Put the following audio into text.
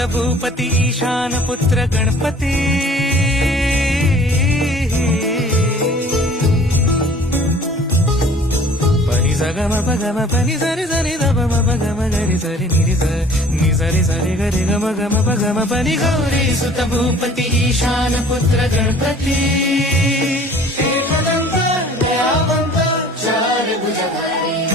सुत भूपती ईशान पुत्र गणपती पनी सगम पगम पनी सरी सरी दम पगम गरी सरी निरी नि सरी सरी गरी गम गम पगम पनी गौरी सुत भूपती ईशान पुत्र गणपती एकदंत दयावंत चार भुजधारी